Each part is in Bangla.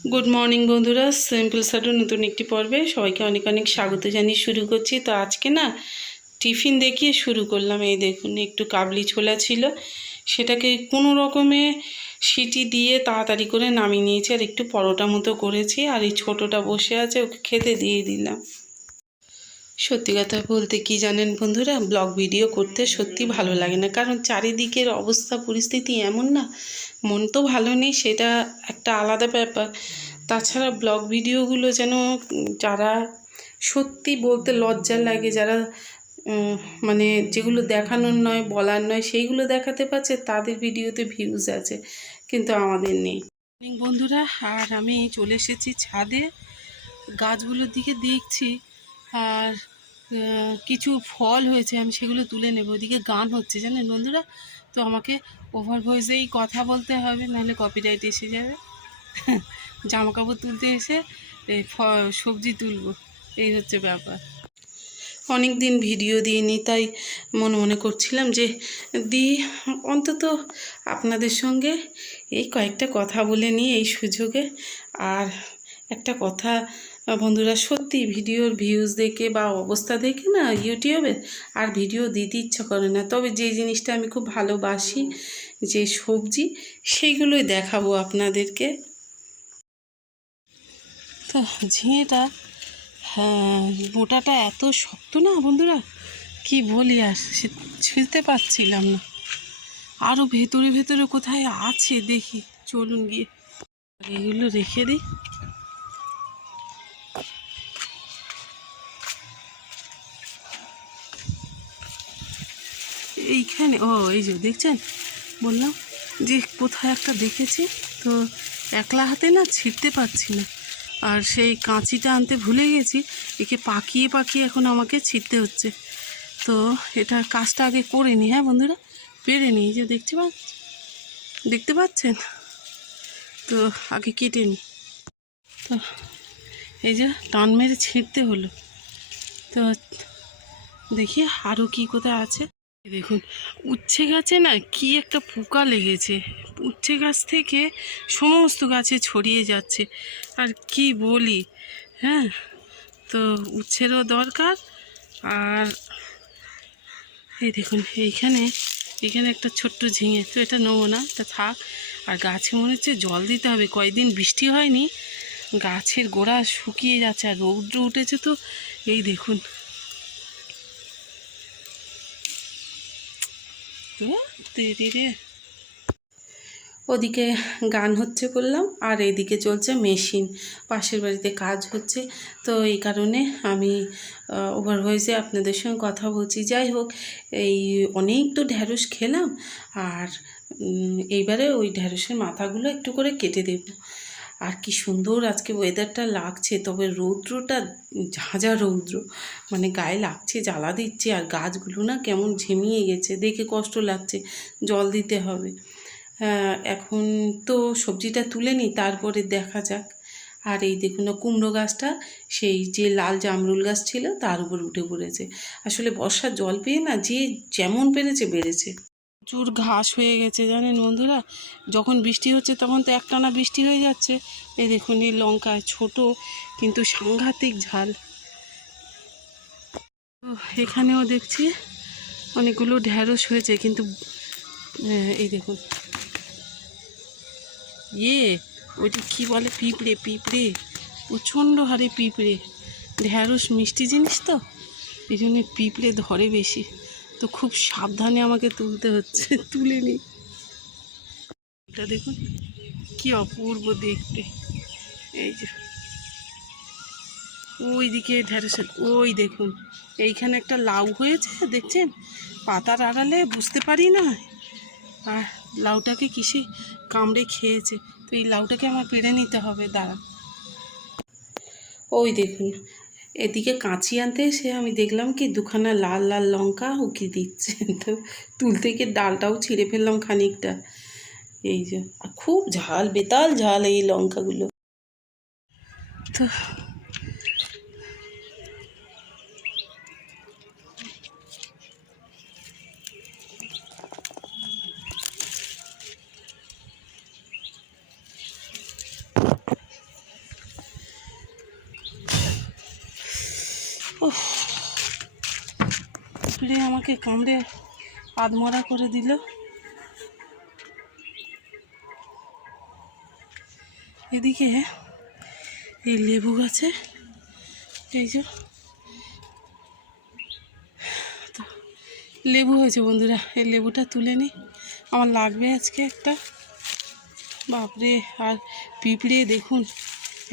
গুড মর্নিং বন্ধুরা, সিম্পল সাডুর নতুন একটি পর্বে সবাইকে অনেক অনেক স্বাগত জানিয়ে শুরু করছি। তো আজকে না টিফিন দেখিয়ে শুরু করলাম। এই দেখুন, একটু কাবলি ছোলা ছিল, সেটাকে কোনো রকমে সিটি দিয়ে তাড়াতাড়ি করে নামিয়ে নিয়েছি, আর একটু পরোটা মতো করেছি। আর এই ছোটোটা বসে আছে, ওকে খেতে দিয়ে দিলাম। সত্যি কথা বলতে কি জানেন বন্ধুরা, ব্লগ ভিডিও করতে সত্যি ভালো লাগে না, কারণ চারিদিকের অবস্থা পরিস্থিতি এমন না, মন তো ভালো নেই, সেটা একটা আলাদা ব্যাপার। তাছাড়া ব্লগ ভিডিওগুলো যেন যারা সত্যি বলতে লজ্জা লাগে, যারা মানে যেগুলো দেখানোর নয় বলার নয় সেইগুলো দেখাতে পারছে, তাদের ভিডিওতে ভিউজ আছে, কিন্তু আমাদের নেই। বন্ধুরা, আর আমি চলে এসেছি ছাদে, গাছগুলোর দিকে দেখছি, আর কিছু ফল হয়েছে, আমি সেগুলো তুলে নেব। ওইদিকে গান হচ্ছে জানেন বন্ধুরা, তো আমাকে ওভার ভয়েসেই কথা বলতে হবে, নাহলে কপিরাইট এসে যাবে। জামা কাপড় তুলতে এসে এই সবজি তুলবো, এই হচ্ছে ব্যাপার। অনেক দিন ভিডিও দিইনি, তাই মনে মনে করছিলাম যে দিই, অন্তত আপনাদের সঙ্গে এই কয়েকটা কথা বলে নিই এই সুযোগে। আর একটা কথা বন্ধুরা, সত্যি ভিডিওর ভিউজ দেখে বা অবস্থা দেখে না ইউটিউবে আর ভিডিও দিতে ইচ্ছা করে না। তবে যে জিনিসটা আমি খুব ভালোবাসি, যে সবজি, সেইগুলোই দেখাবো আপনাদেরকে। তো ঝিঙেটা, হ্যাঁ, মোটাটা এত শক্ত না বন্ধুরা, কি বলি, আর ছিঁড়তে পারছিলাম না। আরও ভেতরে ভেতরে কোথায় আছে দেখি, চলুন গিয়ে এগুলো রেখে দিই। এইখানে, ও এই যে দেখছেন, বললাম যে কোথায় একটা দেখেছি, তো একলা হাতে না ছিঁড়তে পারছি না, আর সেই কাঁচিটা আনতে ভুলে গেছি, একে পাকিয়ে পাকিয়ে এখন আমাকে ছিঁড়তে হচ্ছে। তো এটা কাজটা আগে করে নিই, হ্যাঁ বন্ধুরা, পেরে নিই, যে দেখতে পাচ্ছেন, তো আগে কেটে নিই। তো এই যে টান মেরে ছিঁড়তে হলো। তো দেখি আরও কি কোথায় আছে। দেখুন, উচ্ছে গাছে না কি একটা পোকা লেগেছে, উচ্ছে গাছ থেকে সমস্ত গাছে ছড়িয়ে যাচ্ছে, আর কি বলি, হ্যাঁ, তো উচ্ছেরও দরকার। আর এই দেখুন, এখানে একটা ছোট্ট ঝিঙে, তো এটা নেবো না, এটা থাক। আর গাছে মনে হচ্ছে জল দিতে হবে, কয়েকদিন বৃষ্টি হয়নি, গাছের গোড়া শুকিয়ে যাচ্ছে, আর রৌদ্র উঠেছে, তো এই দেখুন। রে, ওদিকে গান হচ্ছে বললাম, আর এইদিকে চলছে মেশিন, পাশের বাড়িতে কাজ হচ্ছে, তো এই কারণে আমি ওভার ভয়েসে আপনাদের সঙ্গে কথা বলছি। যাই হোক, এই অনেক তো ঢ্যাঁড়স খেলাম, আর এইবারে ওই ঢ্যাঁড়সের মাথাগুলো একটু করে কেটে দেব। আর কি সুন্দর আজকে ওয়েদারটা লাগছে, তবে রৌদ্রটা ঝাঁঝা রৌদ্র, মানে গায়ে লাগছে, জ্বালা দিচ্ছে, আর গাছগুলো না কেমন ঝিমিয়ে গেছে, দেখে কষ্ট লাগছে, জল দিতে হবে। এখন তো সবজিটা তুলে নিই, তারপরে দেখা যাক। আর এই দেখুন না, কুমড়ো গাছটা সেই যে লাল জামরুল গাছ ছিল তার উপর উঠে পড়েছে। আসলে বর্ষার জল পেয়ে না যে যেমন পেরেছে বেড়েছে। প্রচুর ঘাস হয়ে গেছে জানেন বন্ধুরা, যখন বৃষ্টি হচ্ছে তখন তো একটানা বৃষ্টি হয়ে যাচ্ছে। এই দেখুন, এই লঙ্কায় ছোট কিন্তু সাংঘাতিক ঝাল। এখানেও দেখছি অনেকগুলো ঢ্যাঁড়স হয়েছে, কিন্তু এই দেখুন, ওইটা কী বলে, পিঁপড়ে, প্রচণ্ড হারে পিঁপড়ে। ঢ্যাঁড়স মিষ্টি জিনিস তো, এই জন্যে পিঁপড়ে ধরে বেশি, তো খুব সাবধানে আমাকে তুলতে হচ্ছে। তুলে নিই। এটা দেখুন কি অপূর্ব দেখতে। এই যে ওই দিকে ঢ্যাঁড়সের, ওই দেখুন, এইখানে একটা লাউ হয়েছে দেখছেন, পাতার আড়ালে বুঝতে পারি না, আর লাউটাকে কিসে কামড়ে খেয়েছে, তো এই লাউটাকে আমার পেড়ে নিতে হবে, দাঁড়া। ওই দেখুন, এদিকে কাঁচি আনতে এসে আমি দেখলাম কি দুখানা লাল লাল লঙ্কা উকি দিচ্ছে, তো তুলতে গিয়ে ডালটাও ছিঁড়ে ফেললাম খানিকটা। এই যে, আর খুব ঝাল, বেতাল ঝাল এই লঙ্কাগুলো। তো ওহ, পিঁপড়ে আমাকে কামড়ে আধমরা করে দিল। এদিকে এই লেবু গাছে এই যে তো লেবু হয়েছে বন্ধুরা, এই লেবুটা তুলে নিই, আমার লাগবে আজকে একটা। বাপরে, আর পিঁপড়ে দেখুন,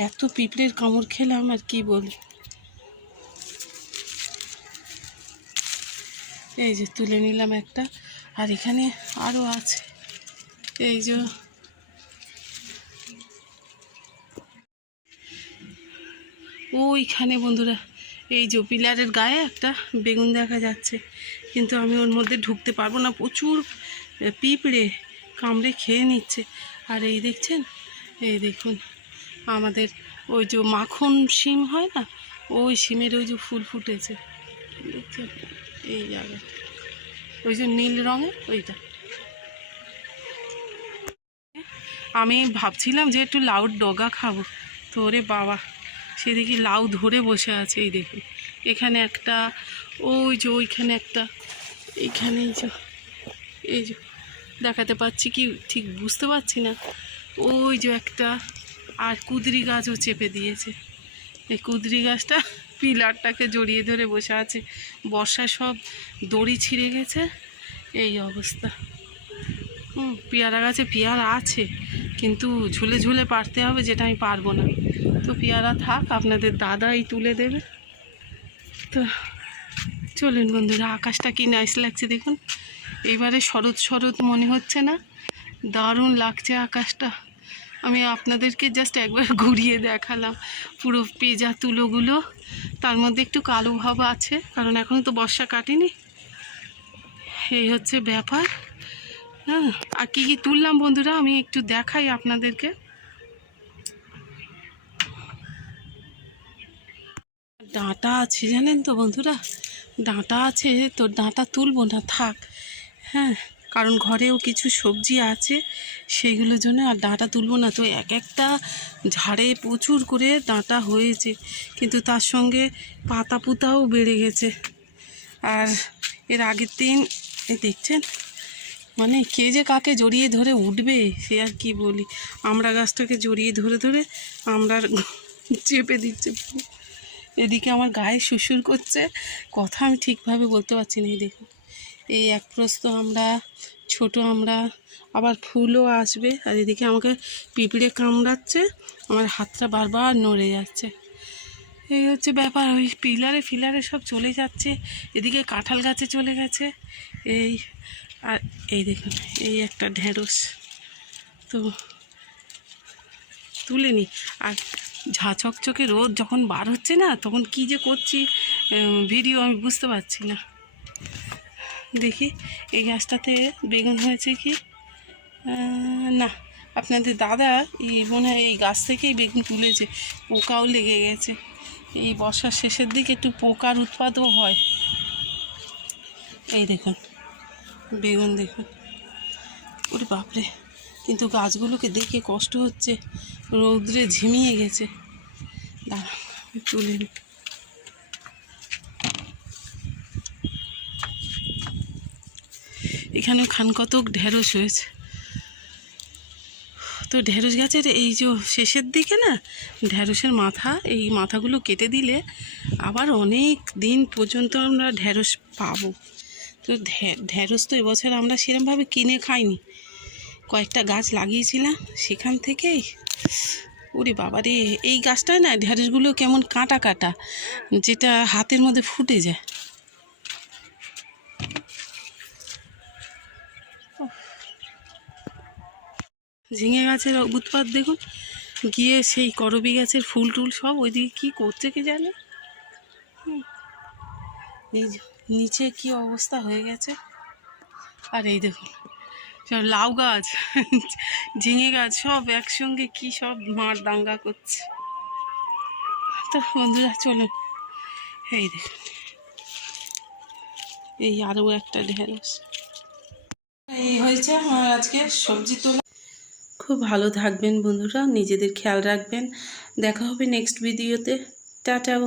এত পিঁপড়ের কামড় খেলাম আর কি বলি। এই যে তুলে নিলাম একটা, আর এখানে আরও আছে। এই যে ওইখানে বন্ধুরা, এই যে পিলারের গায়ে একটা বেগুন দেখা যাচ্ছে, কিন্তু আমি ওর মধ্যে ঢুকতে পারবো না, প্রচুর পিঁপড়ে কামড়ে খেয়ে নিচ্ছে। আর এই দেখছেন, এই দেখুন আমাদের ওই যে মাখন শিম হয় না, ওই শিমের ওই যে ফুল ফুটেছে দেখছেন, এই জায়গায় ওই যে নীল রঙের ওইটা। আমি ভাবছিলাম যে একটু লাউর ডগা খাবো, তো ওরে বাবা, সেদিকে লাউ ধরে বসে আছে। এই দেখুন এখানে একটা, ওই যে ওইখানে একটা, এইখানে এই যে দেখাতে পাচ্ছি কি ঠিক বুঝতে পারছি না, ওই যে একটা। আর কুদরি গাছও চেপে দিয়েছে, এই কুদরি গাছটা পিলারটাকে জড়িয়ে ধরে বসে আছে। বর্ষায় সব দড়ি ছিঁড়ে গেছে, এই অবস্থা। পেয়ারা গাছে পেয়ারা আছে, কিন্তু ঝুলে ঝুলে পারতে হবে, যেটা আমি পারবো না। তো পেয়ারা থাক, আপনাদের দাদাই তুলে দেবে। তো চলুন বন্ধুরা, আকাশটা কি নাইস লাগছে দেখুন, এবারে শরৎ শরৎ মনে হচ্ছে না? দারুণ লাগছে আকাশটা। আমি আপনাদেরকে জাস্ট একবার ঘুরিয়ে দেখালাম পুরো পেঁজা তুলোগুলো, তার মধ্যে একটু কালো ভাব আছে, কারণ এখন তো বর্ষা কাটেনি। এই হচ্ছে ব্যাপার। হ্যাঁ, আর কী কী তুললাম বন্ধুরা আমি একটু দেখাই আপনাদেরকে। ডাঁটা আছে জানেন তো বন্ধুরা, ডাঁটা আছে, তো ডাঁটা তুলবো না, থাক। হ্যাঁ, কারণ ঘরেও কিছু সবজি আছে, সেইগুলোর জন্য আর ডাঁটা তুলবো না। তো এক একটা ঝাড়ে প্রচুর করে ডাঁটা হয়েছে, কিন্তু তার সঙ্গে পাতা পুতাও বেড়ে গেছে। আর এর আগের দিন দেখছেন, মানে কে যে কাকে জড়িয়ে ধরে উঠবে সে আর কি বলি। আমড়া গাছটাকে জড়িয়ে ধরে ধরে আমড়ার চেপে দিচ্ছে। এদিকে আমার গায়ে শুশুর করছে, কথা আমি ঠিকভাবে বলতে পারছি না। এই দেখুন, এই এক প্রস্ত আমরা, ছোট আমরা, আবার ফুলও আসবে। আর এদিকে আমাকে পিঁপড়ে কামড়াচ্ছে, আমার হাতটা বারবার নড়ে যাচ্ছে। এই হচ্ছে ব্যাপার। ওই ফিলারে সব চলে যাচ্ছে, এদিকে কাঁঠাল গাছে চলে গেছে। এই আর এই দেখুন, এই একটা ঢেঁড়স তো তুলে নিই। আর ঝা চকচকে রোদ যখন বার হচ্ছে না, তখন কি যে করছি ভিডিও আমি বুঝতে পারছি না। দেখি এই গাছটাতে বেগুন হয়েছে কি না। আপনাদের দাদা এই মনে হয় এই গাছ থেকেই বেগুন তুলেছে, পোকাও লেগে গেছে। এই বর্ষার শেষের দিকে একটু পোকার উৎপাতও হয়। এই দেখুন বেগুন, দেখুন, ওরে বাপরে, কিন্তু গাছগুলোকে দেখে কষ্ট হচ্ছে, রৌদ্রে ঝিমিয়ে গেছে। দাঁড়া তুলে নিই। এখানেও খানকতক ঢেঁড়স হয়েছে। তো ঢেঁড়স গাছের এই যে শেষের দিকে না, ঢেঁড়সের মাথা, এই মাথাগুলো কেটে দিলে আবার অনেক দিন পর্যন্ত আমরা ঢেঁড়স পাবো। তো ঢেঁড়স তো এবছর আমরা সেরকমভাবে কিনে খাইনি, কয়েকটা গাছ লাগিয়েছিলাম সেখান থেকেই। ওরে বাবা রে, এই গাছটায় না ঢেঁড়সগুলো কেমন কাঁটা কাঁটা, যেটা হাতের মধ্যে ফুটে যায়। ঝিঙে গাছের উৎপাত দেখুন, গিয়ে সেই করবি গাছের ফুল টুল সব ওইদিকে কী করছে কে জানে। এই নিচে কি অবস্থা হয়ে গেছে। আর এই দেখুন সব লাউ গাছ, ঝিঙে গাছ সব একসঙ্গে কি সব মার দাঙ্গা করছে। তো বন্ধুরা চলুন, এই দেখুন এই আরও একটা ঢেঁড়স। এই হয়েছে আমার আজকে সবজি তোলা। খুব ভালো থাকবেন বন্ধুরা, নিজেদের খেয়াল রাখবেন। দেখা হবে নেক্সট ভিডিওতে। টাটা।